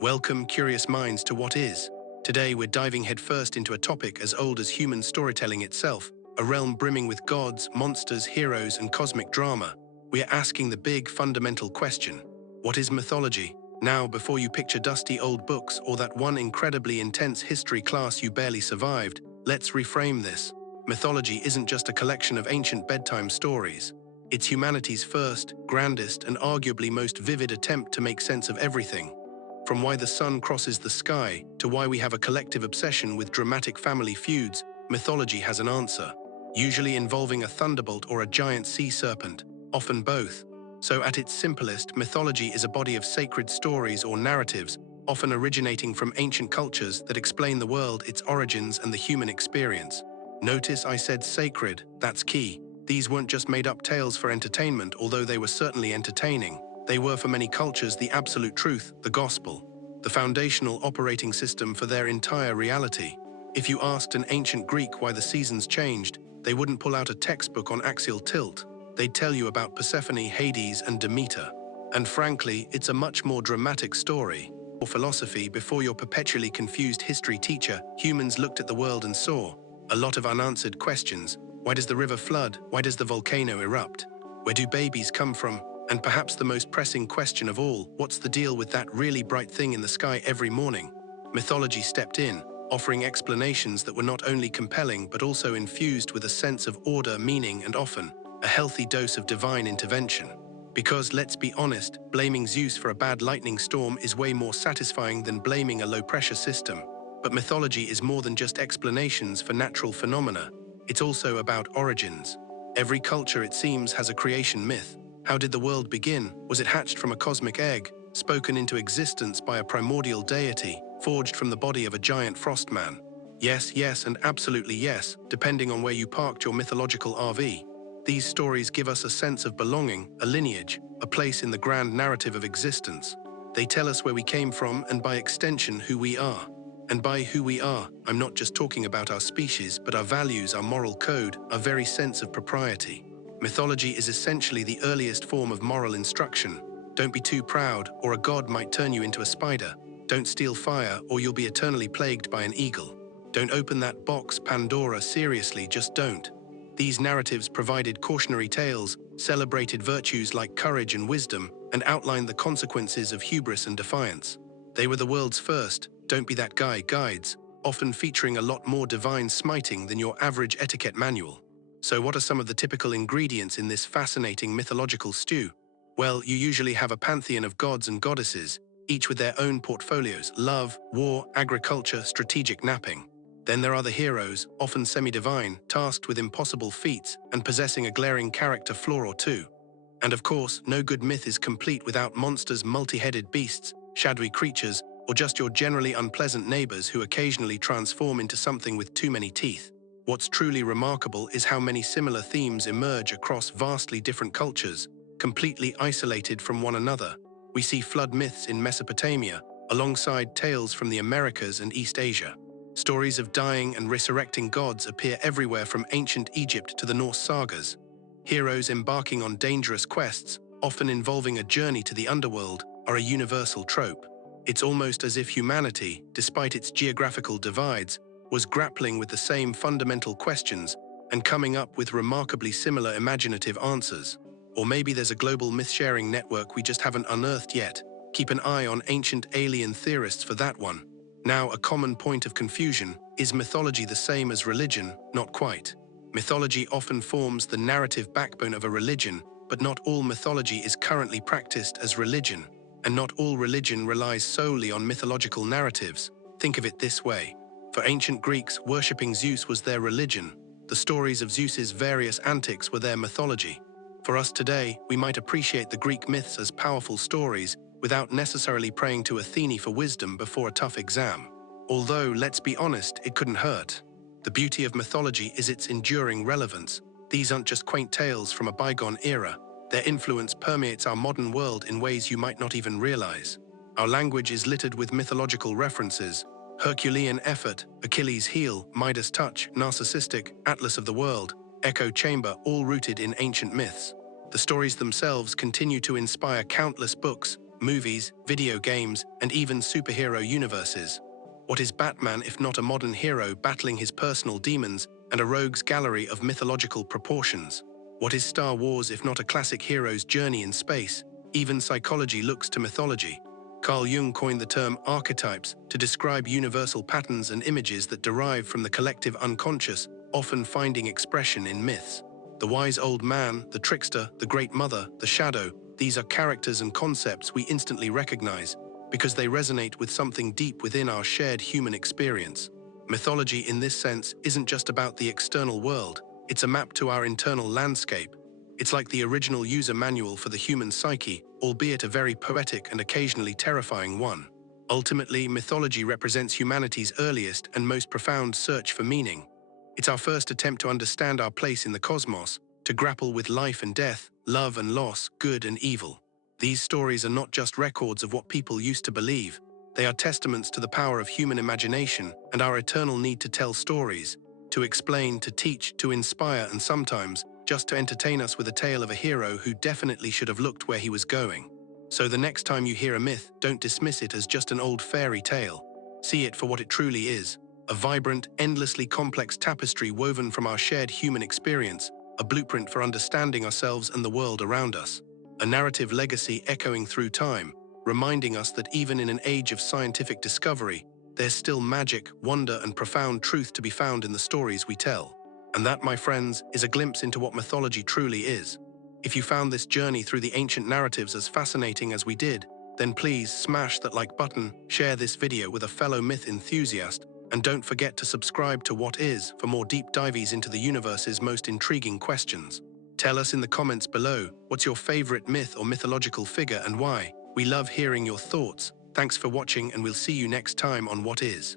Welcome, curious minds, to What Is. Today we're diving headfirst into a topic as old as human storytelling itself, a realm brimming with gods, monsters, heroes, and cosmic drama. We are asking the big, fundamental question: what is mythology? Now, before you picture dusty old books or that one incredibly intense history class you barely survived, let's reframe this. Mythology isn't just a collection of ancient bedtime stories. It's humanity's first, grandest, and arguably most vivid attempt to make sense of everything. From why the sun crosses the sky to why we have a collective obsession with dramatic family feuds, mythology has an answer, usually involving a thunderbolt or a giant sea serpent, often both. So at its simplest, mythology is a body of sacred stories or narratives, often originating from ancient cultures that explain the world, its origins, and the human experience. Notice I said sacred, that's key. These weren't just made-up tales for entertainment, although they were certainly entertaining. They were for many cultures the absolute truth, the gospel, the foundational operating system for their entire reality. If you asked an ancient Greek why the seasons changed, they wouldn't pull out a textbook on axial tilt. They'd tell you about Persephone, Hades, and Demeter. And frankly, it's a much more dramatic story. For philosophy, before your perpetually confused history teacher, humans looked at the world and saw a lot of unanswered questions. Why does the river flood? Why does the volcano erupt? Where do babies come from? And perhaps the most pressing question of all, what's the deal with that really bright thing in the sky every morning? Mythology stepped in, offering explanations that were not only compelling but also infused with a sense of order, meaning, and often a healthy dose of divine intervention. Because, let's be honest, blaming Zeus for a bad lightning storm is way more satisfying than blaming a low-pressure system. But mythology is more than just explanations for natural phenomena. It's also about origins. Every culture, it seems, has a creation myth. How did the world begin? Was it hatched from a cosmic egg, spoken into existence by a primordial deity, forged from the body of a giant frostman? Yes, yes, and absolutely yes, depending on where you parked your mythological RV. These stories give us a sense of belonging, a lineage, a place in the grand narrative of existence. They tell us where we came from and by extension who we are. And by who we are, I'm not just talking about our species, but our values, our moral code, our very sense of propriety. Mythology is essentially the earliest form of moral instruction. Don't be too proud, or a god might turn you into a spider. Don't steal fire, or you'll be eternally plagued by an eagle. Don't open that box, Pandora, seriously, just don't. These narratives provided cautionary tales, celebrated virtues like courage and wisdom, and outlined the consequences of hubris and defiance. They were the world's first "don't be that guy" guides, often featuring a lot more divine smiting than your average etiquette manual. So what are some of the typical ingredients in this fascinating mythological stew? Well, you usually have a pantheon of gods and goddesses, each with their own portfolios: love, war, agriculture, strategic napping. Then there are the heroes, often semi-divine, tasked with impossible feats and possessing a glaring character flaw or two. And of course, no good myth is complete without monsters, multi-headed beasts, shadowy creatures, or just your generally unpleasant neighbors who occasionally transform into something with too many teeth. What's truly remarkable is how many similar themes emerge across vastly different cultures, completely isolated from one another. We see flood myths in Mesopotamia, alongside tales from the Americas and East Asia. Stories of dying and resurrecting gods appear everywhere from ancient Egypt to the Norse sagas. Heroes embarking on dangerous quests, often involving a journey to the underworld, are a universal trope. It's almost as if humanity, despite its geographical divides, was grappling with the same fundamental questions and coming up with remarkably similar imaginative answers. Or maybe there's a global myth-sharing network we just haven't unearthed yet. Keep an eye on ancient alien theorists for that one. Now, a common point of confusion: is mythology the same as religion? Not quite. Mythology often forms the narrative backbone of a religion, but not all mythology is currently practiced as religion, and not all religion relies solely on mythological narratives. Think of it this way. For ancient Greeks, worshipping Zeus was their religion. The stories of Zeus's various antics were their mythology. For us today, we might appreciate the Greek myths as powerful stories without necessarily praying to Athene for wisdom before a tough exam. Although, let's be honest, it couldn't hurt. The beauty of mythology is its enduring relevance. These aren't just quaint tales from a bygone era. Their influence permeates our modern world in ways you might not even realize. Our language is littered with mythological references: Herculean effort, Achilles' heel, Midas touch, narcissistic, Atlas of the world, echo chamber, all rooted in ancient myths. The stories themselves continue to inspire countless books, movies, video games, and even superhero universes. What is Batman if not a modern hero battling his personal demons and a rogue's gallery of mythological proportions? What is Star Wars if not a classic hero's journey in space? Even psychology looks to mythology. Carl Jung coined the term archetypes to describe universal patterns and images that derive from the collective unconscious, often finding expression in myths. The wise old man, the trickster, the great mother, the shadow, these are characters and concepts we instantly recognize because they resonate with something deep within our shared human experience. Mythology in this sense isn't just about the external world, it's a map to our internal landscape. It's like the original user manual for the human psyche, albeit a very poetic and occasionally terrifying one. Ultimately, mythology represents humanity's earliest and most profound search for meaning. It's our first attempt to understand our place in the cosmos, to grapple with life and death, love and loss, good and evil. These stories are not just records of what people used to believe. They are testaments to the power of human imagination and our eternal need to tell stories, to explain, to teach, to inspire, and sometimes just to entertain us with a tale of a hero who definitely should have looked where he was going. So the next time you hear a myth, don't dismiss it as just an old fairy tale. See it for what it truly is, a vibrant, endlessly complex tapestry woven from our shared human experience, a blueprint for understanding ourselves and the world around us. A narrative legacy echoing through time, reminding us that even in an age of scientific discovery, there's still magic, wonder, and profound truth to be found in the stories we tell. And that, my friends, is a glimpse into what mythology truly is. If you found this journey through the ancient narratives as fascinating as we did, then please smash that like button, share this video with a fellow myth enthusiast, and don't forget to subscribe to What Is for more deep dives into the universe's most intriguing questions. Tell us in the comments below, what's your favorite myth or mythological figure and why? We love hearing your thoughts. Thanks for watching, and we'll see you next time on What Is.